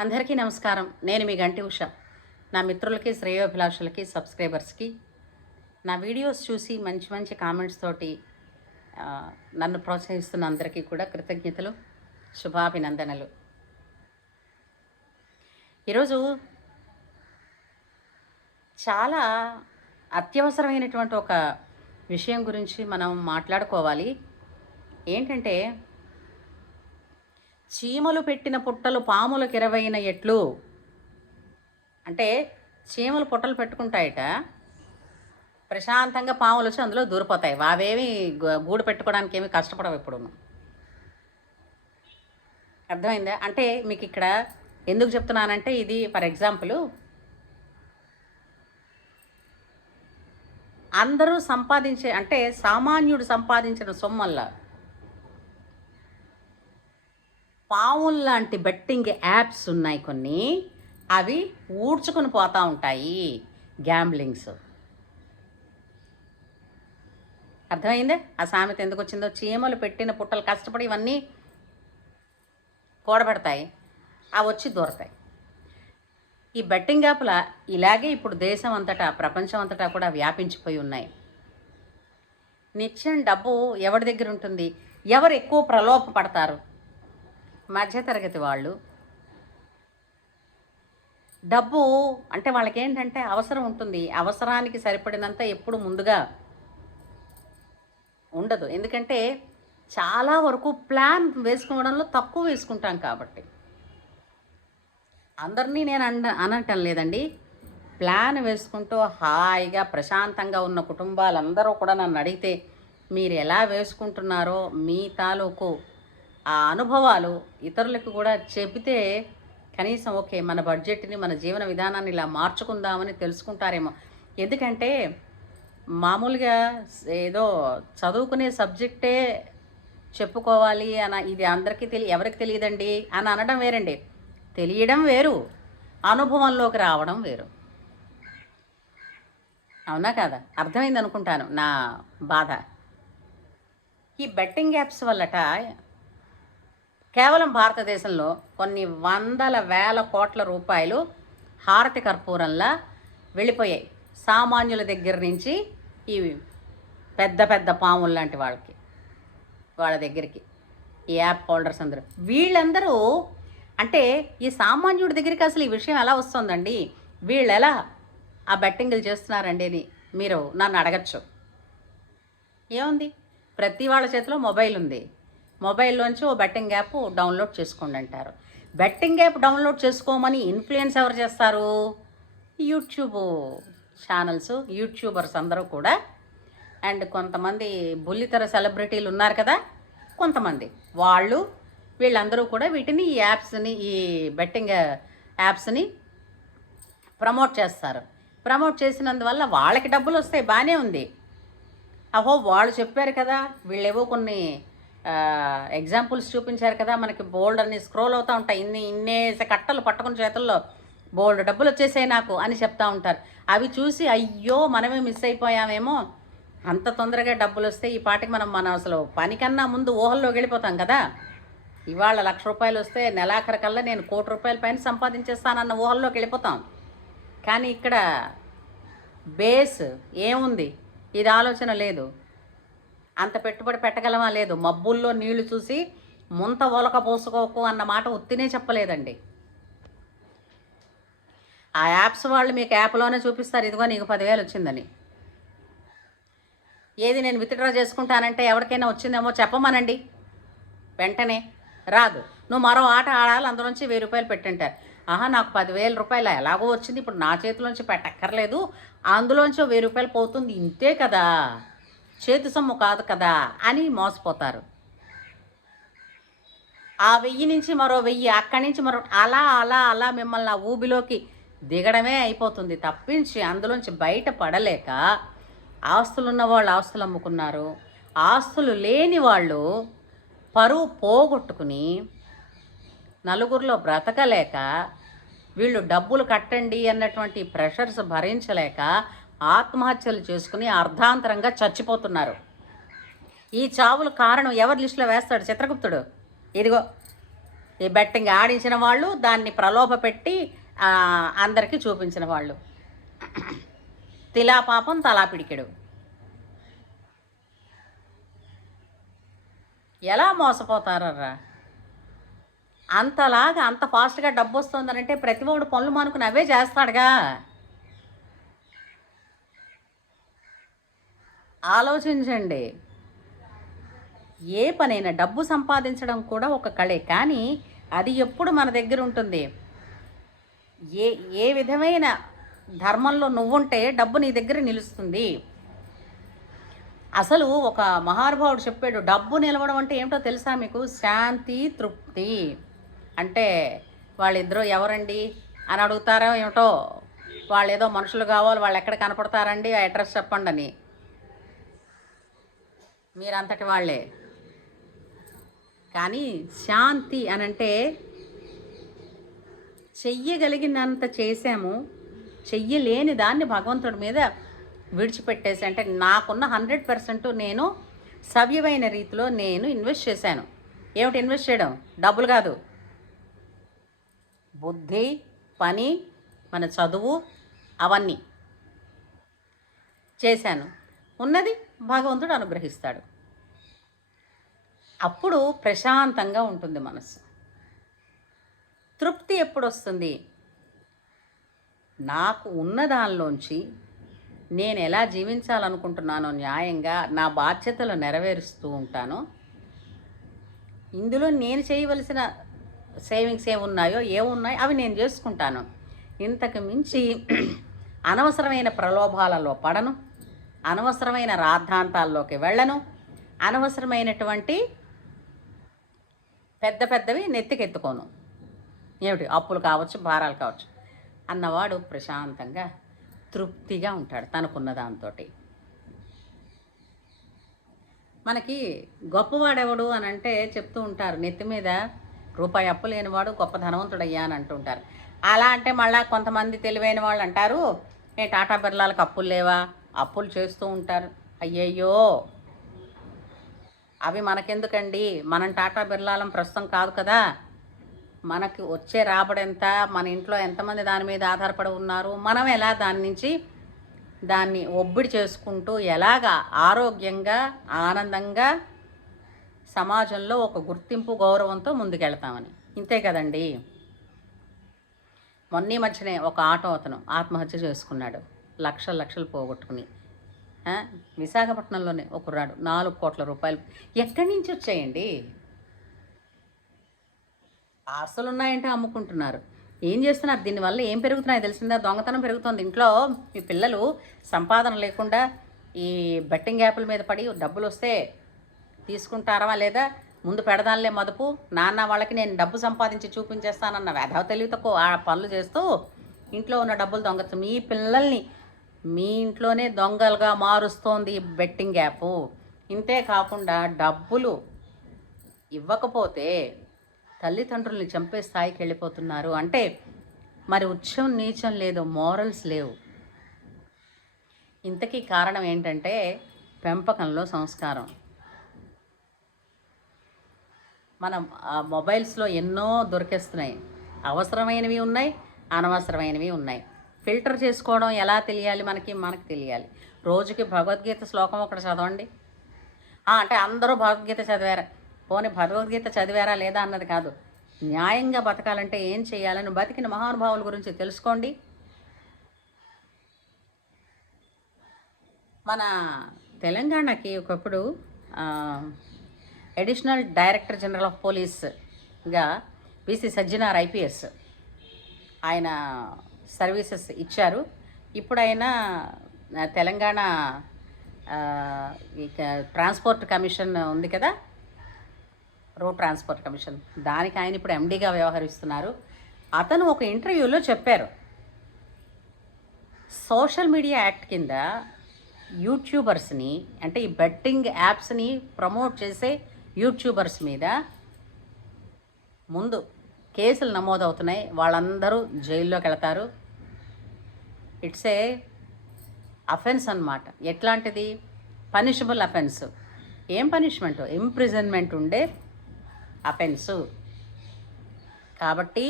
అందరికీ నమస్కారం. నేను మీ గంటి ఉష. నా మిత్రులకి, శ్రేయోభిలాషులకి, సబ్స్క్రైబర్స్కి నా వీడియోస్ చూసి మంచి మంచి కామెంట్స్ తోటి నన్ను ప్రోత్సహిస్తున్న అందరికీ కూడా కృతజ్ఞతలు, శుభాభినందనలు. ఈరోజు చాలా అత్యవసరమైనటువంటి ఒక విషయం గురించి మనం మాట్లాడుకోవాలి. ఏంటంటే, చీమలు పెట్టిన పుట్టలు పాములకు ఇరవైన ఎట్లు. అంటే చీమలు పుట్టలు పెట్టుకుంటాయట, ప్రశాంతంగా పాములు వచ్చి అందులో దూరిపోతాయి. అవేమి గూడు పెట్టుకోవడానికి ఏమి కష్టపడవు. ఇప్పుడు అర్థమైందా? అంటే మీకు ఇక్కడ ఎందుకు చెప్తున్నానంటే, ఇది ఫర్ ఎగ్జాంపుల్, అందరూ సంపాదించే, అంటే సామాన్యుడు సంపాదించిన సొమ్మల్లా పావులు లాంటి బెట్టింగ్ యాప్స్ ఉన్నాయి కొన్ని. అవి ఊడ్చుకొని పోతూ ఉంటాయి గ్యాంబ్లింగ్స్. అర్థమైందే ఆ సామెత ఎందుకు వచ్చిందో? చీమలు పెట్టిన పుట్టలు కష్టపడి ఇవన్నీ కూడబెడతాయి, అవి వచ్చి దూరతాయి. ఈ బెట్టింగ్ యాప్ల ఇలాగే ఇప్పుడు దేశం అంతటా, ప్రపంచం అంతటా కూడా వ్యాపించిపోయి ఉన్నాయి. నిత్యం డబ్బు ఎవరి దగ్గర ఉంటుంది? ఎవరు ఎక్కువ ప్రలోభ పడతారు? మధ్యతరగతి వాళ్ళు. డబ్బు అంటే వాళ్ళకేంటంటే అవసరం ఉంటుంది, అవసరానికి సరిపడినంత ఎప్పుడు ముందుగా ఉండదు. ఎందుకంటే చాలా వరకు ప్లాన్ వేసుకోవడంలో తక్కువ వేసుకుంటాం కాబట్టి. అందరినీ నేను అనటం లేదండి. ప్లాన్ వేసుకుంటూ హాయిగా ప్రశాంతంగా ఉన్న కుటుంబాలందరూ కూడా నన్ను అడిగితే, మీరు ఎలా వేసుకుంటున్నారో మీ తాలూకు ఆ అనుభవాలు ఇతరులకు కూడా చెబితే కనీసం ఓకే, మన బడ్జెట్ని, మన జీవన విధానాన్ని ఇలా మార్చుకుందామని తెలుసుకుంటారేమో. ఎందుకంటే మామూలుగా ఏదో చదువుకునే సబ్జెక్టే చెప్పుకోవాలి ఇది అందరికీ ఎవరికి తెలియదండి అని అనడం వేరండి. తెలియడం వేరు, అనుభవంలోకి రావడం వేరు. అవునా కాదా? అర్థమైంది అనుకుంటాను నా బాధ. ఈ బెట్టింగ్ యాప్స్ వల్లట కేవలం భారతదేశంలో కొన్ని వందల వేల కోట్ల రూపాయలు హారతి కర్పూరంలా వెళ్ళిపోయాయి సామాన్యుల దగ్గర నుంచి ఈ పెద్ద పెద్ద పాములు లాంటి వాళ్ళ దగ్గరికి. ఈ యాప్ హోల్డర్స్ అందరూ, వీళ్ళందరూ అంటే ఈ సామాన్యుడి దగ్గరికి అసలు ఈ విషయం ఎలా వస్తుందండి, వీళ్ళు ఎలా ఆ బెట్టింగ్లు చేస్తున్నారండి అని మీరు నన్ను అడగచ్చు. ఏముంది, ప్రతి వాళ్ళ చేతిలో మొబైల్ ఉంది. మొబైల్లోంచి ఓ బెట్టింగ్ యాప్ డౌన్లోడ్ చేసుకోండి అంటారు. బెట్టింగ్ యాప్ డౌన్లోడ్ చేసుకోమని ఇన్ఫ్లుయెన్స్ ఎవరు చేస్తారు? యూట్యూబ్ ఛానల్స్, యూట్యూబర్స్ అందరూ కూడా. అండ్ కొంతమంది బుల్లితెర సెలబ్రిటీలు ఉన్నారు కదా, కొంతమంది వీళ్ళందరూ కూడా వీటిని, ఈ యాప్స్ని, ఈ బెట్టింగ్ యాప్స్ని ప్రమోట్ చేస్తారు. ప్రమోట్ చేసినందువల్ల వాళ్ళకి డబ్బులు వస్తాయి, బాగానే ఉంది. అహో, వాళ్ళు చెప్పారు కదా, వీళ్ళేవో కొన్ని ఎగ్జాంపుల్స్ చూపించారు కదా, మనకి బోల్డ్ అన్ని స్క్రోల్ అవుతూ ఉంటాయి, ఇన్నేసి కట్టలు పట్టుకుని చేతుల్లో బోల్డ్ డబ్బులు వచ్చేసాయి నాకు అని చెప్తూ ఉంటారు. అవి చూసి అయ్యో మనమే మిస్ అయిపోయామేమో, అంత తొందరగా డబ్బులు వస్తే ఈ పాటికి మనం అసలు పనికన్నా ముందు ఊహల్లోకి వెళ్ళిపోతాం కదా. ఇవాళ 1,00,000 రూపాయలు వస్తే నెలాఖరికల్లా నేను 1,00,00,000 రూపాయల పైన సంపాదించేస్తానన్న ఊహల్లోకి వెళ్ళిపోతాం. కానీ ఇక్కడ బేస్ ఏముంది? ఇది ఆలోచన లేదు. అంత పెట్టుబడి పెట్టగలమా? లేదు. మబ్బుల్లో నీళ్లు చూసి ముంత ఒలక పోసుకోకు అన్న మాట ఉత్తినే చెప్పలేదండి. ఆ యాప్స్ వాళ్ళు మీకు యాప్లోనే చూపిస్తారు, ఇదిగో నీకు 10,000 వచ్చిందని. ఏది నేను విత్డ్రా చేసుకుంటానంటే ఎవరికైనా వచ్చిందేమో చెప్పమనండి, వెంటనే రాదు. నువ్వు మరో ఆట ఆడాలి, అందులోంచి 1,000 రూపాయలు పెట్టంటారు. ఆహా, నాకు 10,000 రూపాయలు ఎలాగో వచ్చింది, ఇప్పుడు నా చేతిలోంచి పెట్టక్కర్లేదు, అందులోంచి 1,000 రూపాయలు పోతుంది, ఇంతే కదా, చేతి సొమ్ము కాదు కదా అని మోసపోతారు. ఆ 1000 నుంచి మరో 1000, అక్కడి నుంచి మరో, అలా అలా అలా మిమ్మల్ని ఆ ఊబిలోకి దిగడమే అయిపోతుంది తప్పించి అందులోంచి బయట పడలేక ఆస్తులున్న వాళ్ళు ఆస్తులు అమ్ముకున్నారు, ఆస్తులు లేని వాళ్ళు పరువు పోగొట్టుకుని నలుగురిలో బ్రతకలేక, వీళ్ళు డబ్బులు కట్టండి అన్నటువంటి ప్రెషర్స్ భరించలేక ఆత్మహత్యలు చేసుకుని అర్ధాంతరంగా చచ్చిపోతున్నారు. ఈ చావులు కారణం ఎవరి లిస్టులో వేస్తాడు? చిత్రగుప్తుడు. ఇదిగో ఈ బెట్టింగ్ ఆడించిన వాళ్ళు, దాన్ని ప్రలోభ పెట్టి అందరికీ చూపించిన వాళ్ళు. తిలా పాపం తలా పిడికెడు. ఎలా మోసపోతారర్రా? అంతలాగా అంత ఫాస్ట్గా డబ్బు వస్తుందనంటే ప్రతి ఒక్కడు పనులు మానుకుని అవే చేస్తాడుగా. ఆలోచించండి. ఏ పనైనా డబ్బు సంపాదించడం కూడా ఒక కళే, కానీ అది ఎప్పుడు మన దగ్గర ఉంటుంది. ఏ ఏ విధమైన ధర్మంలో నువ్వుంటే డబ్బు నీ దగ్గర నిలుస్తుంది. అసలు ఒక మహానుభావుడు చెప్పాడు, డబ్బు నిలవడం అంటే ఏమిటో తెలుసా మీకు? శాంతి, తృప్తి. అంటే వాళ్ళిద్దరూ ఎవరండి అని అడుగుతారో ఏమిటో, వాళ్ళు ఏదో మనుషులు కావాలి, వాళ్ళు ఎక్కడ కనపడతారండి, ఆ అడ్రస్ చెప్పండి అని. మీరంతటి వాళ్ళే. కానీ శాంతి అనంటే చెయ్యగలిగినంత చేశాము, చెయ్యలేని దాన్ని భగవంతుడి మీద విడిచిపెట్టేసి, అంటే నాకున్న 100% నేను సవ్యమైన రీతిలో నేను ఇన్వెస్ట్ చేశాను. ఏమిటి ఇన్వెస్ట్ చేయడం? డబ్బులు కాదు, బుద్ధి, పని, మన చదువు, అవన్నీ చేశాను. ఉన్నది భగవంతుడు అనుగ్రహిస్తాడు. అప్పుడు ప్రశాంతంగా ఉంటుంది మనసు. తృప్తి ఎప్పుడు వస్తుంది? నాకు ఉన్న దానిలోంచి నేను ఎలా జీవించాలనుకుంటున్నానో న్యాయంగా నా బాధ్యతలు నెరవేరుస్తూ ఉంటాను. ఇందులో నేను చేయవలసిన సేవింగ్స్ ఏమున్నాయో అవి నేను చేసుకుంటాను. ఇంతకు మించి అనవసరమైన ప్రలోభాలలో పడను, అనవసరమైన రాద్ధాంతాల్లోకి వెళ్ళను, అనవసరమైనటువంటి పెద్దవి నెత్తికెత్తుకోను. ఏమిటి అప్పులు కావచ్చు, భారాలు కావచ్చు అన్నవాడు ప్రశాంతంగా తృప్తిగా ఉంటాడు తనకున్న దాంతో. మనకి గొప్పవాడెవడు అని అంటే చెప్తూ ఉంటారు, నెత్తి మీద రూపాయి అప్పు లేనివాడు గొప్ప ధనవంతుడయ్యా అని అంటుంటారు. అలా అంటే మళ్ళీ కొంతమంది తెలివైన వాళ్ళు అంటారు, టాటా బిర్లాలకు అప్పులు లేవా? అప్పులు చేస్తూ ఉంటారు. అయ్యయ్యో, అవి మనకెందుకండి? మనం టాటా బిర్లాలం ప్రస్తుతం కాదు కదా. మనకి వచ్చే రాబడెంత, మన ఇంట్లో ఎంతమంది దాని మీద ఆధారపడి ఉన్నారు, మనం ఎలా దాన్ని ఒబ్బిడి చేసుకుంటూ ఎలాగా ఆరోగ్యంగా ఆనందంగా సమాజంలో ఒక గుర్తింపు గౌరవంతో ముందుకెళ్తామని. ఇంతే కదండి. మొన్న మధ్యనే ఒక ఆటో అతను ఆత్మహత్య చేసుకున్నాడు, లక్షలు పోగొట్టుకుని. విశాఖపట్నంలోనే ఒక కుర్రాడు 4 కోట్ల రూపాయలు ఎక్కడి నుంచి వచ్చాయండి? పార్సలు ఉన్నాయంటే అమ్ముకుంటున్నారు. ఏం చేస్తున్నారు? దీనివల్ల ఏం పెరుగుతున్నాయో తెలిసిందా? దొంగతనం పెరుగుతుంది. ఇంట్లో మీ పిల్లలు సంపాదన లేకుండా ఈ బెట్టింగ్ యాప్ల మీద పడి డబ్బులు వస్తే తీసుకుంటారా లేదా? ముందు పెడదానిలే మదుపు, నాన్న వాళ్ళకి నేను డబ్బు సంపాదించి చూపించేస్తానన్న వేధవ తెలివితక్కువ ఆ పనులు చేస్తూ ఇంట్లో ఉన్న డబ్బులు దొంగతనం. మీ పిల్లల్ని మీ ఇంట్లోనే దొంగలుగా మారుస్తోంది ఈ బెట్టింగ్ యాప్. ఇంతే కాకుండా డబ్బులు ఇవ్వకపోతే తల్లిదండ్రుల్ని చంపే స్థాయికి వెళ్ళిపోతున్నారు. అంటే మరి ఉచ్చం నీచం లేదు, మోరల్స్ లేవు. ఇంతకీ కారణం ఏంటంటే పెంపకంలో సంస్కారం. మనం మొబైల్స్లో ఎన్నో దొరికేస్తున్నాయి. అవసరమైనవి ఉన్నాయి, అనవసరమైనవి ఉన్నాయి. ఫిల్టర్ చేసుకోవడం ఎలా తెలియాలి? మనకి తెలియాలి. రోజుకి భగవద్గీత శ్లోకం ఒకటి చదవండి. అంటే అందరూ భగవద్గీత చదివారా? పోనీ భగవద్గీత చదివారా లేదా అన్నది కాదు. న్యాయంగా బతకాలంటే ఏం చేయాలని బతికిన మహానుభావుల గురించి తెలుసుకోండి. మన తెలంగాణకి ఒకప్పుడు అడిషనల్ డైరెక్టర్ జనరల్ ఆఫ్ పోలీస్గా విసి సజ్జనార్ ఐపీఎస్ ఆయన సర్వీసెస్ ఇచ్చారు. ఇప్పుడు ఆయన తెలంగాణ ట్రాన్స్పోర్ట్ కమిషన్ ఉంది కదా, రోడ్ ట్రాన్స్పోర్ట్ కమిషన్, దానికి ఆయన ఇప్పుడు ఎండీగా వ్యవహరిస్తున్నారు. అతను ఒక ఇంటర్వ్యూలో చెప్పారు, సోషల్ మీడియా యాక్ట్ కింద యూట్యూబర్స్ని, అంటే ఈ బెట్టింగ్ యాప్స్ని ప్రమోట్ చేసే యూట్యూబర్స్ మీద ముందు కేసులు నమోదవుతున్నాయి, వాళ్ళందరూ జైల్లోకి వెళతారు. ఇట్స్ ఏ అఫెన్స్ అన్నమాట. ఎట్లాంటిది? Punishable offence. ఏం పనిష్మెంట్? ఇంప్రిజన్మెంట్ ఉండే అఫెన్సు. కాబట్టి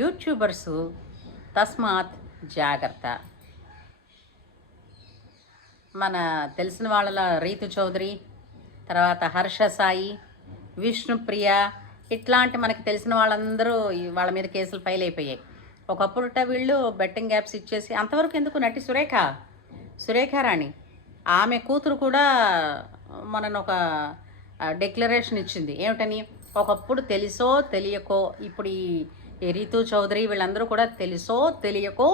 యూట్యూబర్స్ తస్మాత్ జాగ్రత్త. మన తెలిసిన వాళ్ళ రీతు చౌదరి, తర్వాత హర్ష సాయి, విష్ణుప్రియ, ఇట్లాంటి మనకి తెలిసిన వాళ్ళందరూ వాళ్ళ మీద కేసులు ఫైల్ అయిపోయాయి. ఒకప్పుడుట వీళ్ళు బెట్టింగ్ యాప్స్ ఇచ్చేసి, అంతవరకు ఎందుకు నటి సురేఖారాణి ఆమె కూతురు కూడా మనను ఒక డిక్లరేషన్ ఇచ్చింది. ఏమిటని, ఒకప్పుడు తెలుసో తెలియకో, ఇప్పుడు ఈ రీతు చౌదరి వీళ్ళందరూ కూడా తెలుసో తెలియకో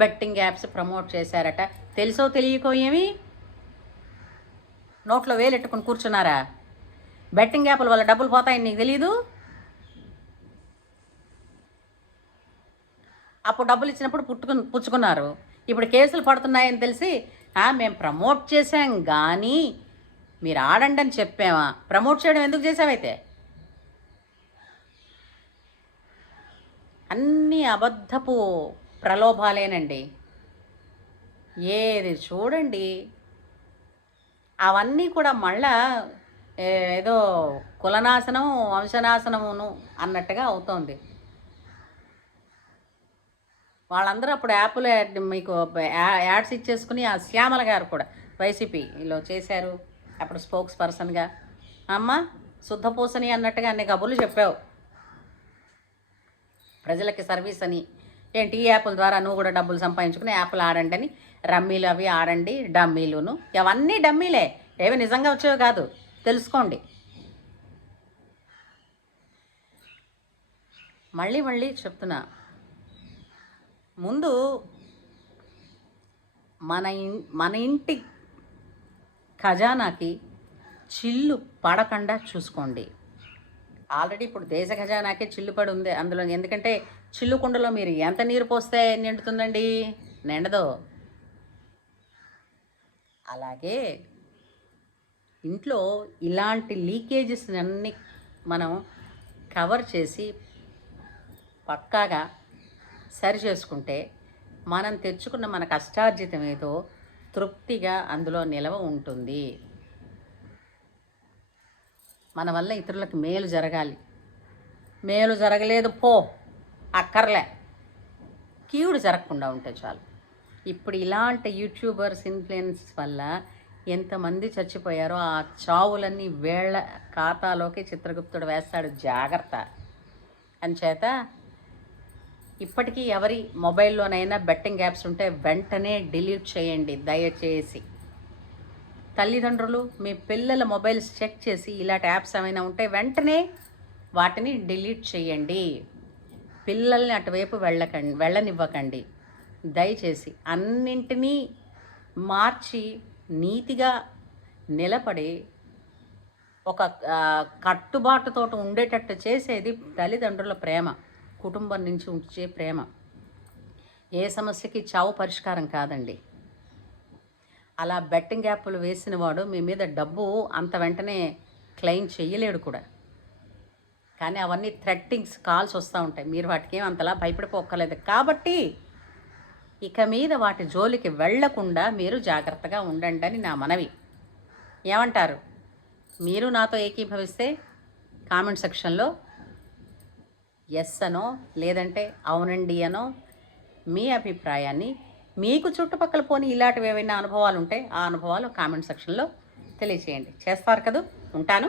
బెట్టింగ్ యాప్స్ ప్రమోట్ చేశారట. తెలుసో తెలియకో ఏమి నోట్లో వేలెట్టుకుని కూర్చున్నారా? బెట్టింగ్ యాప్ల వల్ల డబ్బులు పోతాయని నీకు తెలీదు? అప్పుడు డబ్బులు ఇచ్చినప్పుడు పుచ్చుకున్నారు. ఇప్పుడు కేసులు పడుతున్నాయని తెలిసి మేము ప్రమోట్ చేసాం కానీ మీరు ఆడండి అని చెప్పామా? ప్రమోట్ చేయడం ఎందుకు చేసావైతే? అన్నీ అబద్ధపు ప్రలోభాలేనండి. ఏది చూడండి అవన్నీ కూడా మళ్ళా ఏదో కులనాశనం వంశనాశనమును అన్నట్టుగా అవుతోంది. వాళ్ళందరూ అప్పుడు యాప్లో మీకు యాడ్స్ ఇచ్చేసుకుని, ఆ శ్యామల గారు కూడా వైసీపీలో చేశారు అప్పుడు స్పోక్స్ పర్సన్గా. అమ్మ శుద్ధపూసని అన్నట్టుగా అన్ని కబుర్లు చెప్పావు, ప్రజలకి సర్వీస్ అని. ఏంటి ఈ యాప్ల ద్వారా నువ్వు కూడా డబ్బులు సంపాదించుకుని యాప్లు ఆడండి అని, రమ్మీలు అవి ఆడండి, డమ్మీలును, అవన్నీ డమ్మీలే, ఏవి నిజంగా వచ్చేవి కాదు, తెలుసుకోండి. మళ్ళీ చెప్తున్నా, ముందు మన ఇంటి ఖజానాకి చిల్లు పడకుండా చూసుకోండి. ఆల్రెడీ ఇప్పుడు దేశ ఖజానాకే చిల్లు పడి ఉంది అందులో. ఎందుకంటే చిల్లు కుండలో మీరు ఎంత నీరు పోస్తే నిండుతుందండి? నిండదు. అలాగే ఇంట్లో ఇలాంటి లీకేజెస్ అన్నీ మనం కవర్ చేసి పక్కాగా సరి చేసుకుంటే మనం తెచ్చుకున్న మన కష్టార్జితం ఏదో తృప్తిగా అందులో నిలవ ఉంటుంది. మన వల్ల ఇతరులకు మేలు జరగాలి. మేలు జరగలేదు పో, అక్కర్లే, కీడు జరగకుండా ఉంటే చాలు. ఇప్పుడు ఇలాంటి యూట్యూబర్స్ ఇన్ఫ్లుయెన్స్ వల్ల ఎంతమంది చచ్చిపోయారో ఆ చావులన్నీ వేళ్ల ఖాతాలోకి చిత్రగుప్తుడు వేస్తాడు. జాగ్రత్త. అంచేత ఇప్పటికీ ఎవరి మొబైల్లోనైనా బెట్టింగ్ యాప్స్ ఉంటే వెంటనే డిలీట్ చేయండి దయచేసి. తల్లిదండ్రులు మీ పిల్లల మొబైల్స్ చెక్ చేసి ఇలాంటి యాప్స్ ఏమైనా ఉంటే వెంటనే వాటిని డిలీట్ చేయండి. పిల్లల్ని అటువైపు వెళ్ళనివ్వకండి దయచేసి. అన్నింటినీ మార్చి నీతిగా నిలబడి ఒక కట్టుబాటుతో ఉండేటట్టు చేసేది తల్లిదండ్రుల ప్రేమ, కుటుంబం నుంచి ఉంచే ప్రేమ. ఏ సమస్యకి చావు పరిష్కారం కాదండి. అలా బెట్టింగ్ యాప్లు వేసిన వాడు మీ మీద డబ్బు అంత వెంటనే క్లెయిమ్ చేయలేడు కూడా. కానీ అవన్నీ థ్రెట్టింగ్స్ కాల్స్ వస్తూ ఉంటాయి. మీరు వాటికి ఏం అంతలా భయపడిపోక్కర్లేదు. కాబట్టి ఇక మీద వాటి జోలికి వెళ్లకుండా మీరు జాగ్రత్తగా ఉండండి అని నా మనవి. ఏమంటారు? మీరు నాతో ఏకీభవిస్తే కామెంట్ సెక్షన్లో ఎస్ అనో లేదంటే అవునండి అనో మీ అభిప్రాయాన్ని, మీకు చుట్టుపక్కల పోని ఇలాంటివి ఏవైనా అనుభవాలు ఉంటే ఆ అనుభవాలు కామెంట్ సెక్షన్లో తెలియచేయండి. చేస్తారు కదా? ఉంటాను.